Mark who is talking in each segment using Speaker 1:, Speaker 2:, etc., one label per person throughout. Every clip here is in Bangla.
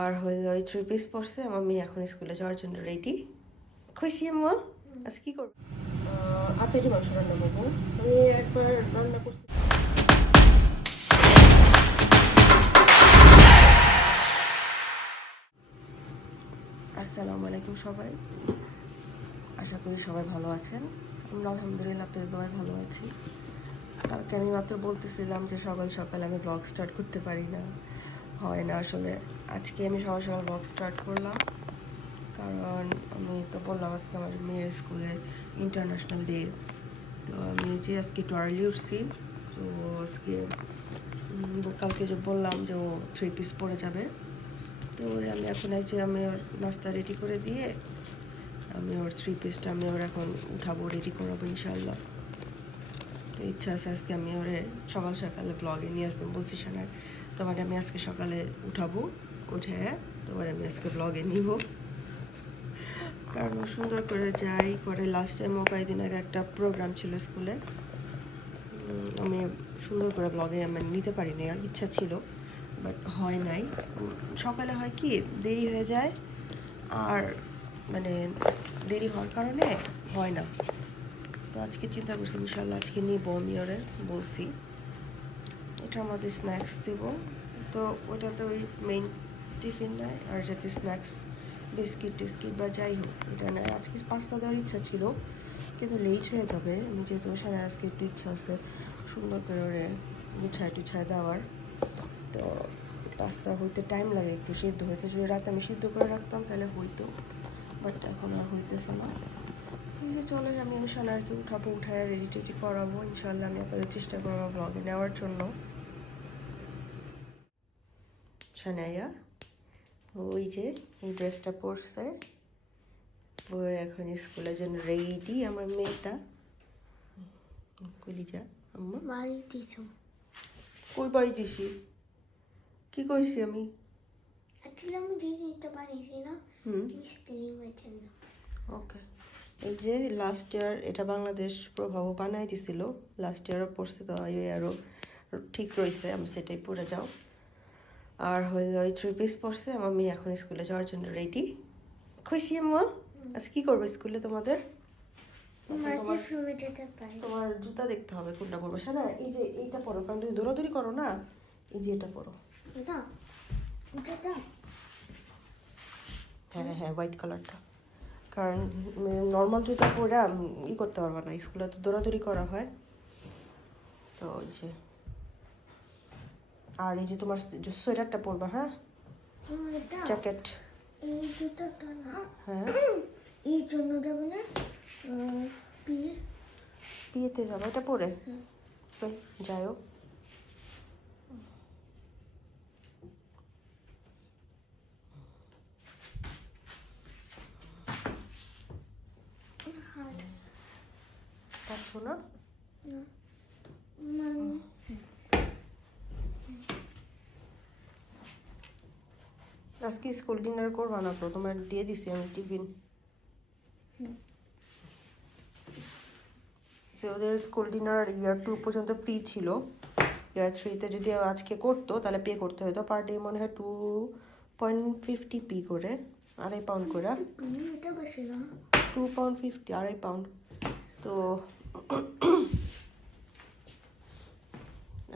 Speaker 1: আর হয়ে ওই থ্রি পিস পরছে আমার মেয়ে এখন স্কুলে যাওয়ার জন্য রেডি খুশি আম্মা? আজকে কি করব? আচারি মাংস রান্না করব। আমি একবার রান্না করছি। আসসালামু আলাইকুম সবাই। আশা করি সবাই ভালো আছেন। আমরা আলহামদুলিল্লাহ আপনাদের দোয়ায় ভালো আছি। কালকে আমি মাত্র বলতেছিলাম যে সকাল সকাল আমি ব্লগ স্টার্ট করতে পারি না। হয় না আসলে। আজকে আমি সকাল সকাল ব্লগ স্টার্ট করলাম। কারণ আমি তো বললাম আজকে আমার মেয়ের স্কুলে ইন্টারন্যাশনাল ডে তো আমি যে আজকে একটু আর্লি উঠছি, তো আজকে কালকে যে বললাম যে ও থ্রি পিস পরে যাবে। তো আমি এখন যে আমি ওর নাস্তা রেডি করে দিয়ে আমি ওর থ্রি পিসটা আমি ওর এখন উঠাবো রেডি করাবো ইনশাল্লাহ তো ইচ্ছা আছে আজকে আমি ওরে সকাল সকালে ব্লগে নিয়ে আসব। বলছি, শোনায়, তোমার আমি আজকে সকালে উঠাবো। উঠে, তোমার আমি আজকে ব্লগে নিব। কারণ সুন্দর করে যাই, করে লাস্ট টাইম কয়েকদিন আগে একটা প্রোগ্রাম ছিল স্কুলে আমি সুন্দর করে ব্লগে আমি নিতে পারিনি, ইচ্ছা ছিল বাট হয় নাই। সকালে হয় কি, দেরি হয়ে যায়, আর মানে দেরি হওয়ার কারণে হয় না। তো আজকে চিন্তা করছি ইনশাল্লাহ আজকে নিব আমি ওরে, বলছি। এটার মধ্যে স্ন্যাক্স দেব। তো ওটাতে ওই মেইন টিফিন নেয় আর যাতে স্ন্যাক্স, বিস্কিট টিস্কিট বা যাই হোক, এটা নেয়। আজকে পাস্তা দেওয়ার ইচ্ছা ছিল, কিন্তু লেট হয়ে যাবে। আমি যেহেতু সারা আজকে একটু ইচ্ছা আছে সুন্দর করে ওরে টুছায় দেওয়ার। তো পাস্তা হইতে টাইম লাগে, একটু সিদ্ধ হইতে। যদি রাতে আমি সিদ্ধ করে রাখতাম, তাহলে হইতো বাট এখন আর হইতেছে না। ঠিক আছে চলে আমি ইনশাল্লাহ আর কি উঠাবো, উঠায় রেডি টেডি করাবো। ইনশাল্লাহ আমি আপনাদের চেষ্টা করব ব্লগে নেওয়ার জন্য। সানাইয়া? ওই যে এই ড্রেসটা পরছে। ও এখন স্কুলের জন্য রেডি আমার মেয়েটা। কলিজা আম্মা।
Speaker 2: বাড়ি দিছো।
Speaker 1: কই পাই দিছি? কি কইছি আমি?
Speaker 2: আসলে আমি দিয়ে দিতে পারিছি না
Speaker 1: ওকে। এই যে লাস্ট ইয়ার এটা বাংলাদেশ প্রভাব বানাই দিছিল। লাস্ট ইয়ারও পড়ছে তো আরও ঠিক রয়েছে আমি সেটাই পরে যাও। আর হয়ে ওই থ্রি পিস পড়ছে আমার মেয়ে এখন স্কুলে যাওয়ার জন্য রেডি খুশি আম্মা? আজকে কি করবে স্কুলে তোমাদের? তোমার জুতা দেখতে হবে কোনটা পরবে? না এই যে এইটা পরো কারণ তুমি দৌড়াদৌড়ি করো না এই যে এটা পরো। হ্যাঁ হ্যাঁ হ্যাঁ হোয়াইট কালারটা কারণ নর্মাল জুতা পরে ই করতে পারবে না স্কুলে তো দৌড়াদৌড়ি করা হয়। তো ওই যে। আর এই যে তোমার যে সোয়েটারটা পরবা হ্যাঁ? জ্যাকেট।
Speaker 2: এই জুতাটা না?
Speaker 1: হ্যাঁ।
Speaker 2: এই জন্য যাবে না? বিয়ে?
Speaker 1: বিয়েতে যাবে এটা পরে? ওই যাইও
Speaker 2: হাত।
Speaker 1: পাচ্ছ না?
Speaker 2: মানে?
Speaker 1: আজকে স্কুল ডিনার করবা না তো? তোমার দিয়ে দিছি আমি টিফিন। সে ওদের স্কুল ডিনার ইয়ার টু পর্যন্ত ফ্রি ছিল। ইয়ার থ্রিতে যদি আজকে করতো, তাহলে পে করতে হতো। পার ডে মনে হয় টু পয়েন্ট ফিফটি পি করে, আড়াই পাউন্ড করে। টু পাউন্ড ফিফটি আড়াই পাউন্ড তো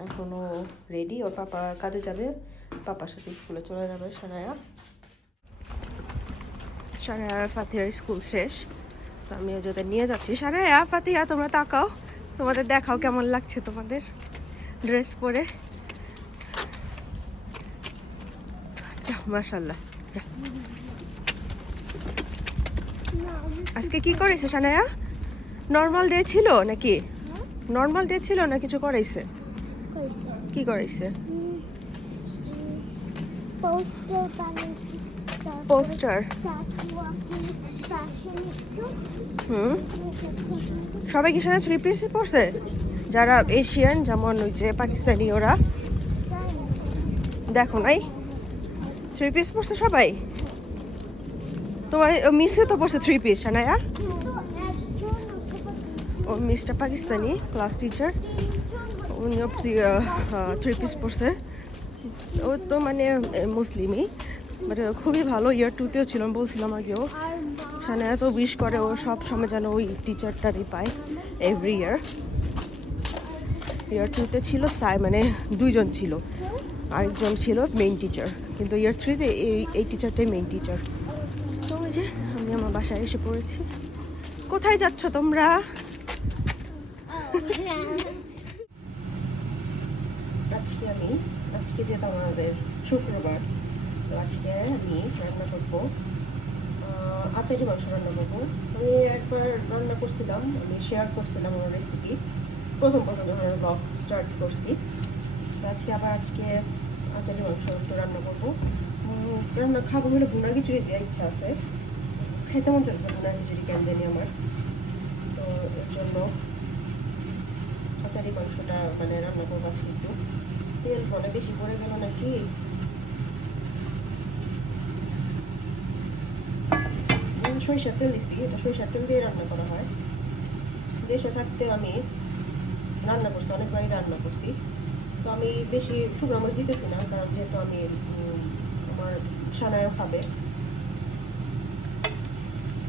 Speaker 1: এখনও রেডি ওর পাপা কাজে যাবে। পাপার সাথে স্কুলে চলে যাবে সানায়া। সানায়া ফাতিহার স্কুল শেষ। তো আমি ওদের নিয়ে যাচ্ছি। সানায়া ফাতিহা তোমরা তাকাও। তোমাদের দেখাও কেমন লাগছে তোমাদের ড্রেস পরে। যা আজকে কি করেছে সানায়া? নর্মাল ডে ছিল নাকি? নর্মাল ডে ছিল না কিছু করাইছে? কি করাইছে?
Speaker 2: পোস্টার
Speaker 1: হুম। সবাই কি সাথে থ্রি পিসে পড়ছে যারা এশিয়ান যেমন ওই যে পাকিস্তানি ওরা। দেখো নাই? থ্রি পিস পড়ছে সবাই? তোমার মিসে তো পড়ছে থ্রি পিস সানায়া। ও মিসটা পাকিস্তানি ক্লাস টিচার উনিও থ্রি পিস পড়ছে ও তো মানে মুসলিমই বাট খুবই ভালো ইয়ার টুতেও ছিল বলছিলাম আগেও। সানা এত উইশ করে ও, সব সময় যেন ওই টিচারটারই পায় এভরি ইয়ার ইয়ার টুতে ছিল সাই মানে দুইজন ছিল। আরেকজন ছিল মেইন টিচার কিন্তু ইয়ার থ্রিতে এই এই টিচারটাই মেইন টিচার তো ওই যে, আমি আমার বাসায় এসে পড়েছি। কোথায় যাচ্ছ তোমরা? আজকে আমি আজকে যেটা আমাদের শুক্রবার, তো আজকে আমি রান্না করব। আচারি মাংস রান্না করব। আমি একবার রান্না করছিলাম, আমি শেয়ার করছিলাম আমার রেসিপি প্রথম প্রথম যখন আমি ব্লগ স্টার্ট করছি আজকে আবার আজকে আচারি মাংস একটু রান্না করব। রান্না খাব হলে ভুনা খিচুড়ি দেওয়ার ইচ্ছা আছে। খেতে মন চাচ্ছে ভুনা খিচুড়ি কেন জানি আমার। তো এর জন্য আচারি মাংসটা মানে রান্না করব আজকে একটু। তেল মনে বেশি পড়ে গেল নাকি? সরিষার তেল দিচ্ছি এটা সরিষার তেল দিয়ে রান্না করা হয়। দেশে থাকতেও আমি রান্না করছি, অনেকবারই রান্না করছি। তো আমি বেশি শুকনো মরিচ দিতেছি না, কারণ যেহেতু আমি আমার সানায়ও খাবে।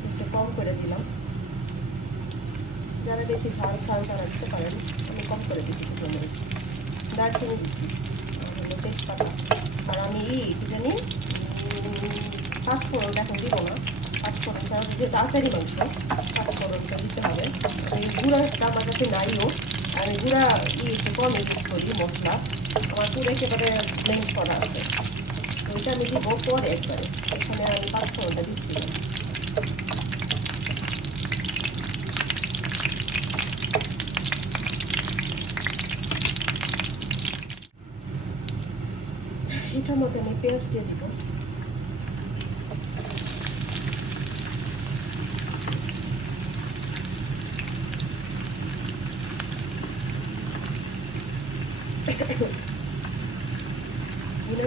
Speaker 1: একটু কম করে দিলাম। যারা বেশি ঝাল ঝাল তারা দিতে পারেন, আমি কম করে মরিচ দারচিনি দিচ্ছি তেজপাতা আর আমি উম, পাঁচফোড়ন এখন দিব না। পাঁচফোড়ন কারণ যেহেতু আচারি মাংস পাঁচফোড়নটা দিতে হবে। এই গুঁড়াটা আমার কাছে নাইও। আমি গুঁড়া ই একটু কম ইউজ করি মশলা। আমার পুরো একেবারে ব্লেন্ড করা আছে। ওইটা আমি দিব পরে একবারে। এখানে আমি পাঁচফোড়নটা দিচ্ছি না। এটার মধ্যে আমি পেঁয়াজ দিয়ে দিব।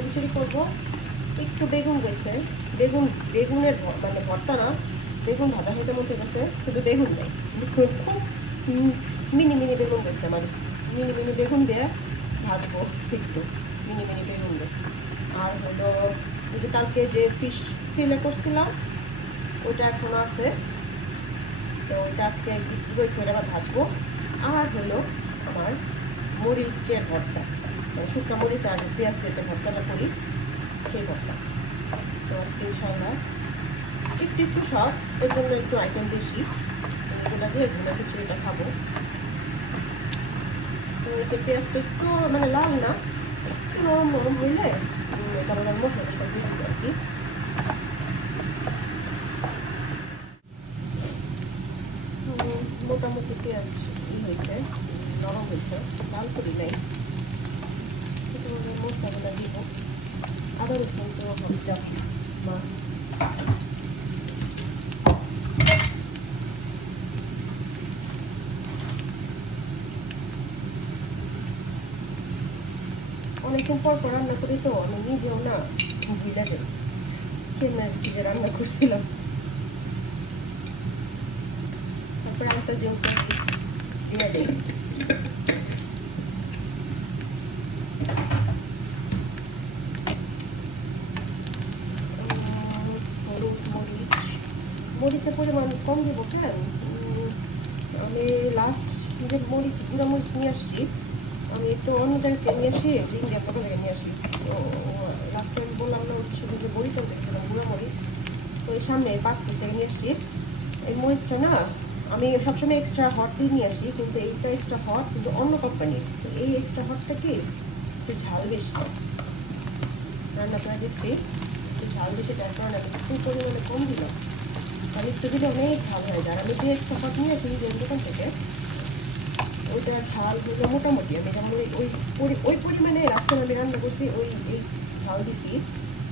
Speaker 1: খিচুড়ি করব। একটু বেগুন গেছে বেগুন, বেগুনের মানে ভর্তা না, বেগুন ভাজা হতে মধ্যে গেছে শুধু বেগুন নেই। খুব মিনি মিনি বেগুন গেছে মানে মিনি মিনি বেগুন দিয়ে ভাজবো একটু, মিনি মিনি বেগুন দিয়ে। আর হলো ওই যে কালকে যে ফিশ ফিলে করছিলাম ওটা এখনও আছে। তো ওইটা আজকে রয়েছে ওটা আবার ভাজবো। আর হলো আমার মরিচের ভর্তা। মানে শুকনো মরিচ আর পেঁয়াজ যে ভর্তাটা করি, সেই ভর্তা। তো আজকে ইনশাল্লাহ একটু একটু সব, এর জন্য একটু আইটেম বেশি। এগুলো দিয়ে এগুলো কিছু এটা খাব। তো এই যে পেঁয়াজটা একটু মানে লাল না নরম নরম হইলে মশলা টশলা দিয়ে দিব আর কি? মোটামুটি পেঁয়াজ ই হয়েছে, নরম হয়েছে, লাল করি নাই। মশলাগুলো দিব। আদা রসুন তো যা মা অনেকদিন পর পর রান্না করি তো আমি নিজেও না ভুলে যাই। কেমন যে রান্না করছিলাম। তারপরে আরেকটা যে দিয়ে মরিচ। মরিচের পরিমাণ কম দিব কেন উম, আমি লাস্ট যে মরিচ গুঁড়া মরিচ নিয়ে আসছি। আমি একটু অন্য জায়গা থেকে নিয়ে নিয়ে আসি। তো বললাম না সাথে যে তো নিয়ে এই না, আমি সবসময় এক্সট্রা হট দিয়ে নিয়ে আসি, কিন্তু এইটা এক্সট্রা হট কিন্তু অন্য কোম্পানির তো এই এক্সট্রা হটটা কি? ঝাল বেশি। রান্না করে একটু ঝাল বেশি, যার কারণে একটু পরিমাণে কম দিলাম। আর একটু দিলে অনেক ঝাল হয়ে যায়। আমি যে এক্সট্রা হট নিয়ে আসি যে দোকান থেকে ওইটা ঝাল হলো মোটামুটি। আমি যেমন ওই ওই পরিমাণে লাস্টে আমি রান্না করছি ওই এই ঝাল দিছি।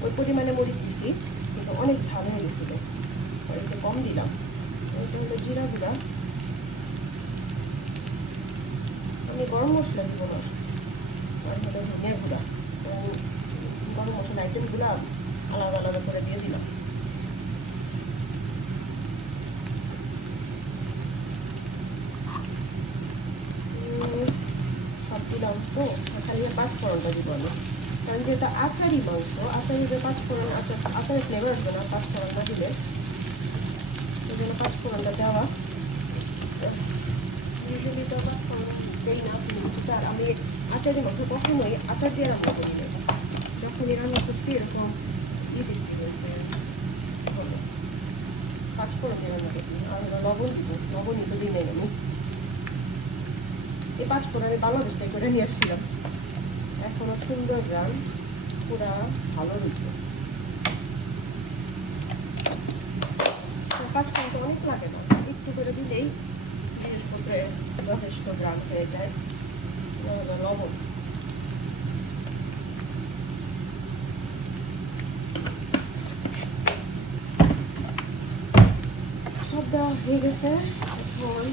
Speaker 1: ওই পরিমাণে মরিচ দিছি। কিন্তু অনেক ঝাল হয়ে গেছিল। একটু কম দিলাম। ওইটা হলো জিরা গুঁড়া আমি গরম মশলা দিব না। আর হলো ধনিয়া গুঁড়া। গরম মশলা আইটেমগুলো আলাদা আলাদা করে দিয়ে দিলাম। উম, সব দিলাম তো খালি পাঁচ ফোড়নটা দিব আমি। কারণ যেহেতু আচারই মাংস আচারি যে পাঁচফোড়ন আচার আচারের ফ্লেভার আসবে না পাঁচফোড়নটা দিলে। এই জন্য পাঁচফোড়নটা দেওয়া। ইউজুয়ালি তো পাঁচফোড়ন দেই না আর আমি আচারি মাংস কখনোই আচার দিয়ে রান্না করি না। যখনই রান্না করছি এরকম ই দিচ্ছি পাঁচফোড়ন রান্না আর লবণ দিব লবণই তো দিই নাই আমি। এই পাঁচফোড়ন আমি বাংলাদেশ থেকে করে নিয়ে আসছিলাম। এখনও সুন্দর গ্রাম, পুরা ভালো রয়েছে পাঁচফোড়ন তো অনেক লাগে না, একটু করে দিলেই জিনিসপত্রে যথেষ্ট গ্রাম হয়ে যায় লবণ। সব দেওয়া হয়ে গেছে, এখন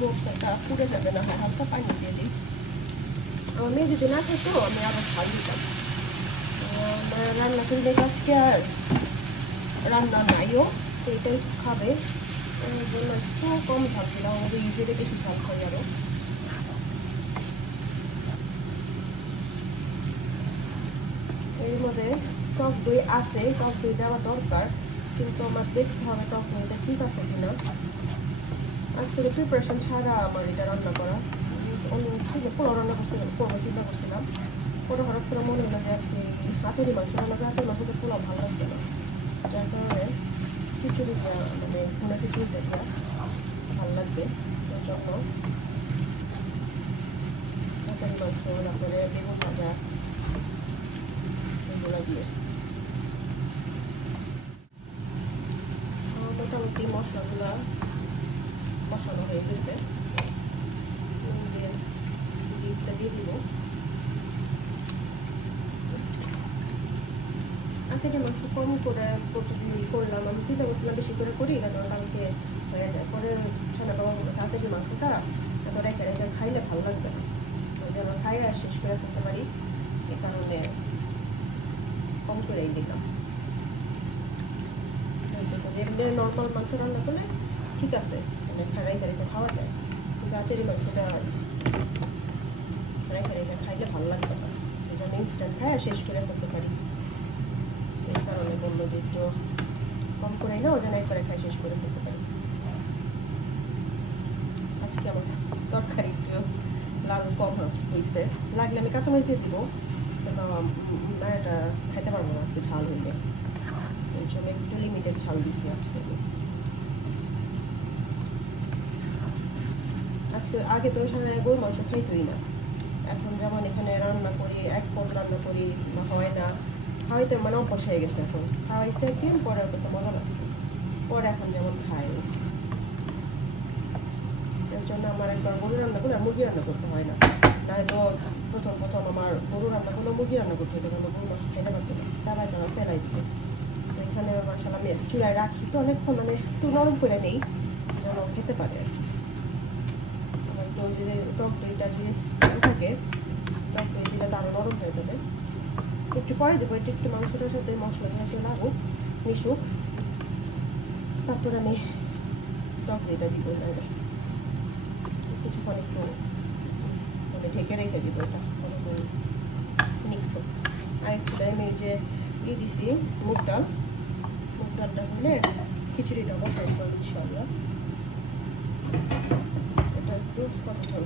Speaker 1: মুখটা পুড়ে যাবে না হালকা পানি দিয়ে দিই। আমার মেয়ে যদি না খেতো, আমি আবার ঝাল দিতাম। রান্না করলে আজকে আর রান্না নাইও, তো এটাই খাবে। জন্য একটু কম ঝাল দিলাম আমাদের ইউজুয়ালি বেশি ঝাল খাই আরও এর মধ্যে টক দই আছে, টক দই দেওয়া দরকার, কিন্তু আমার দেখতে হবে টক দইটা ঠিক আছে কিনা। আজকে প্রিপারেশন ছাড়া আমার এটা রান্না করা। অন্য ঠিক পুরো রান্না করছিলাম করব চিন্তা করছিলাম পরে হঠাৎ করে মনে হলো যে আজকে আচারি মাংস রান্না করে, আচারি মাংসটা পোলাও ভালো লাগবে না। যার কারণে খিচুড়ি মানে ভুনা খিচুড়ি দেওয়া ভালো লাগবে। জন্য আচারি মাংস তারপরে বেগুন ভাজা, এগুলো দিয়ে আমার মোটামুটি মশলাগুলো কষানো হয়ে গেছে নুন দিয়ে ডিমটা দিয়ে দিব এটা মাংস কম করে প্রতিদিন করলাম। আমি চিন্তা করছিলাম বেশি করে করি না, কারণ কালকে হয়ে যায়। পরে ঠান্ডা বাবা বলেছে আচ্ছা এই মাংসটা, এত রেখে রেখে খাইলে ভালো লাগবে না। ওই জন্য খাইয়ে আর শেষ করে ফেলতে পারি। এই কারণে কম করেই দিলাম। এমনি নর্মাল মাংস রান্না করলে ঠিক আছে মানে খাই গাড়িতে খাওয়া যায়। কিন্তু আচারি মাংসটা রেখে রেখে খাইলে ভালো লাগবে না। এই জন্য ইনস্ট্যান্ট খায় শেষ করে ফেলতে পারি। কারণে বলল যে একটু কম করে না ওজন এক করে খাই শেষ করে ফেলতে পারি। আজকে আমার তরকারি একটু লাল কম হয়েছে। লাগলে আমি কাঁচামরিচ দিয়ে দিব এটা খাইতে পারব না, একটু ঝাল হইলে। এই জন্য একটু লিমিটেড ঝাল দিছি আজকে। আজকে আগে তো সারা গরু মাংস খাইতই না। এখন যেমন এখানে রান্না করি, এক পদ রান্না করি হয় না। খাওয়াইতে মানে অভ্যাস হয়ে গেছে এখন। খাওয়াইছে একদিন, পরে কাছে মজা লাগছে পরে এখন যেমন খাই। এর জন্য আমার একবার গরু রান্না করলে মুরগি রান্না করতে হয় না। নাহলে তো প্রথম প্রথম আমার গরু রান্না করলে মুরগি রান্না করতে হতো কিন্তু গরু মাংস খেতে পারতো না। চাবাই চাবাই ফেলাই দিত। তো এখানে মাসাল আমি চুলায় রাখি তো অনেকক্ষণ মানে একটু নরম করে নেই যেন খেতে পারে। তো যদি টক দইটা যদি থাকে, টক দই দিলে তো আরও নরম হয়ে যাবে। একটু পরে দেবো। এটা একটু মাংসটার সাথে মশলা ঘাটে লাগুক, মিশুক। তারপর আমি টক দইটা দিব কিছুক্ষণ একটু মানে ঢেকে রেখে দিব এটা। মিক্স হোক আর একটু টাইম যে দিয়ে দিছি, মুগ ডাল। মুগ ডালটা হলে খিচুড়িটা বসাই দেবো ইনশাল্লাহ এটা একটু কতক্ষণ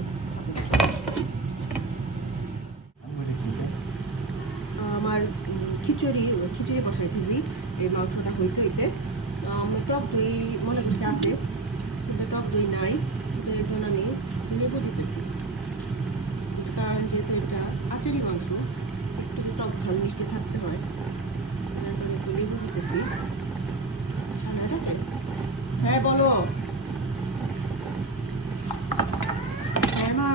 Speaker 1: আমার খিচুড়ি খিচুড়ি বসাইছি এই মাংসটা হইতে হইতে। টক দই, মনে করছে আছে, কিন্তু টক দই নাই এখন আমি লেবু দিতেছি। কারণ যেহেতু এটা আচারি মাংস, একটু টক ঝাল মিষ্টি থাকতে হয় লেবু দিতেছি ঠান্ডা থাকে? হ্যাঁ বলো হ্যাঁ মা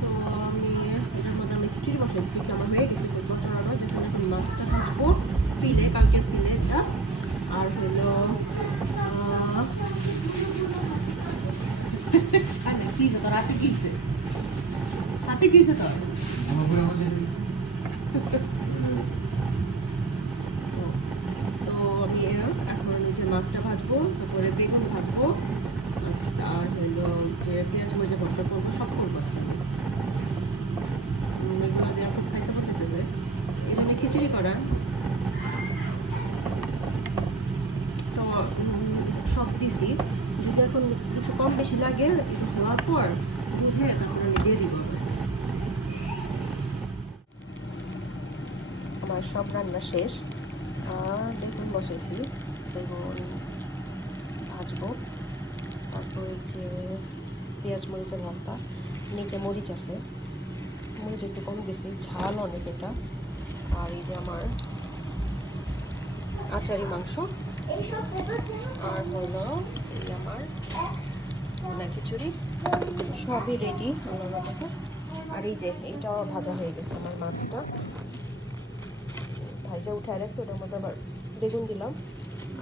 Speaker 1: তো আমি এটার মধ্যে আমি খিচুড়ি বসাইছি তো আমার হয়ে গেছে ফুল বসানো যেখানে আমি মাছটা ভাজবো ফিলে কালকের ফিলে এটা আর হলো আহ, সামনে কি হয়েছে তোর? হাতে কি হাতে কি হয়েছে তো আমি এখন যে মাছটা ভাজবো তারপরে বেগুন ভাজবো আর হইল যে পেঁয়াজ মরিচে ভর্তা করব সব করব যদি এখন কিছু কম বেশি লাগে হওয়ার পর বুঝে তারপর আমি দিয়ে দিব। আমার সব রান্না শেষ। আর বেগুন বসেছি, বেগুন ভাজবো। তারপর যে পেঁয়াজ মরিচের ভর্তা নিচে মরিচ আছে। মরিচ একটু কম দিছি, ঝাল অনেক এটা। আর এই যে আমার আচারি মাংস আর হলো এই আমার ভুনা খিচুড়ি। সবই রেডি মতো আর এই যে, এইটাও ভাজা হয়ে গেছে আমার মাছটা। ভাজা উঠে রাখছে, ওটার মধ্যে আবার বেগুন দিলাম।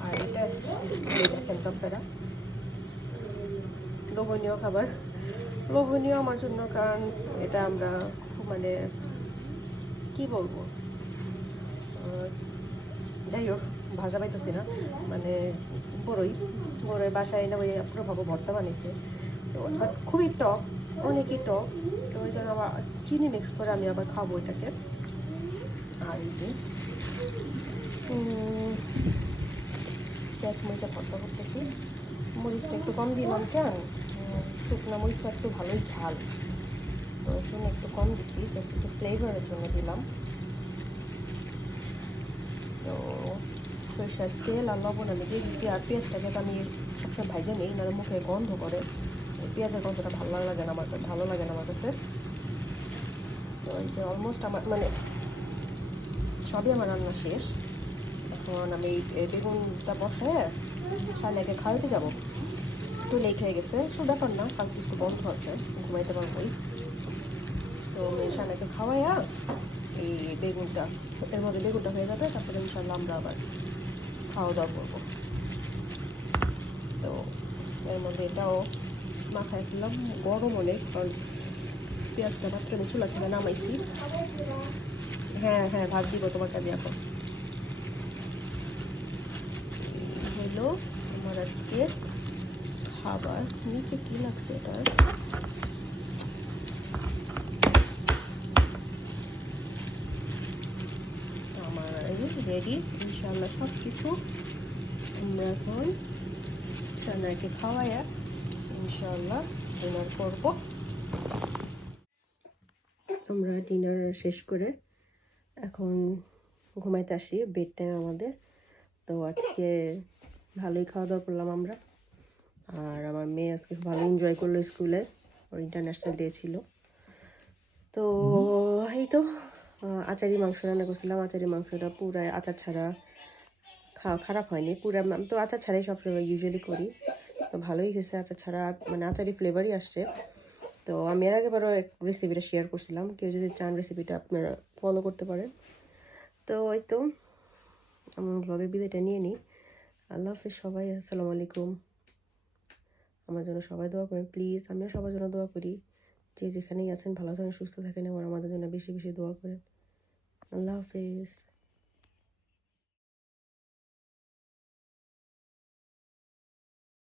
Speaker 1: আর এটা এই দেখেন টপেরা লোভনীয় খাবার। লোভনীয় আমার জন্য, কারণ এটা আমরা মানে কি বলব? যাই হোক। ভাষা পাইতেছি না। মানে বড়ই বড়ই বাসায় এনে ওই পুরো ভাবো ভর্তা বানিয়েছে তো বাট খুবই টক, অনেকই টক। তো ওই জন্য আবার চিনি মিক্স করে আমি আবার খাব এটাকে। আর এই যে পেঁয়াজ মরিচা ভর্তা করতেছি মরিচটা একটু কম দিলাম কেন শুকনো মরিচটা একটু ভালোই ঝাল। তো ওই জন্য একটু কম দিছি জাস্ট একটু ফ্লেভারের জন্য দিলাম। তো সরিষার তেল আর লবণ আমি দিয়ে দিচ্ছি আর পেঁয়াজটাকে তো আমি সবসময় ভাইজে নিই, নাহলে মুখে গন্ধ করে। পেঁয়াজের গন্ধটা ভালো লাগে না আমার ভালো লাগে না আমার কাছে। তো এই যে অলমোস্ট আমার মানে সবই আমার রান্না শেষ। এখন আমি বেগুনটা বসায় শালিয়াকে খাওয়াতে যাব। একটু লেট হয়ে গেছে তো ব্যাপার না, কালকে একটু বন্ধ আছে, ঘুমাইতে পারবোই। তো শালিয়াকে খাওয়াইয়া এই বেগুনটা এর মধ্যে বেগুনটা হয়ে যাবে, তারপরে ইনশাল্লাহ আমরা আবার খাওয়া দাওয়া করব। তো এর মধ্যে এটাও মাথায় ফেললাম, গরম অনেক, কারণ পেঁয়াজটা মাত্র আমি চুলা থেকে নামাইছি। হ্যাঁ হ্যাঁ ভাত দিব তোমাকে আমি এখন। এই হলো আমার আজকে খাবার। নিচে কি লাগছে এটা আমার রেডি ইনশাল্লাহ সব কিছু আমরা এখন সানাকে খাওয়াইয়া ইনশাল্লাহ ডিনার করব। আমরা ডিনার শেষ করে এখন ঘুমাইতে আসি বেড টাইম আমাদের। তো আজকে ভালোই খাওয়া দাওয়া করলাম আমরা। আর আমার মেয়ে আজকে ভালো এনজয় করল স্কুলে, ওর ইন্টারন্যাশনাল ডে ছিল। তো এই তো আচারি মাংস রান্না করছিলাম। আচারি মাংসটা পুরাই আচার ছাড়া খাওয়া খারাপ হয়নি। পুরা আমি তো আচার ছাড়াই সবসময় ইউজুয়ালি করি। তো ভালোই হয়েছে আচার ছাড়া। মানে আচারি ফ্লেভারই আসছে। তো আমি এর আগেবারও এক রেসিপিটা শেয়ার করছিলাম। কেউ যদি চান রেসিপিটা আপনারা ফলো করতে পারেন। তো ওই তো আমার ব্লগের বিদায়টা নিয়ে নিই। আল্লাহ হাফিজ সবাই। আসসালামু আলাইকুম। আমার জন্য সবাই দোয়া করেন প্লিজ আমিও সবার জন্য দোয়া করি। যে যেখানেই আছেন, ভালো থাকেন সুস্থ থাকেন এবং আমাদের জন্য বেশি বেশি দোয়া করেন। আল্লাহ হাফিজ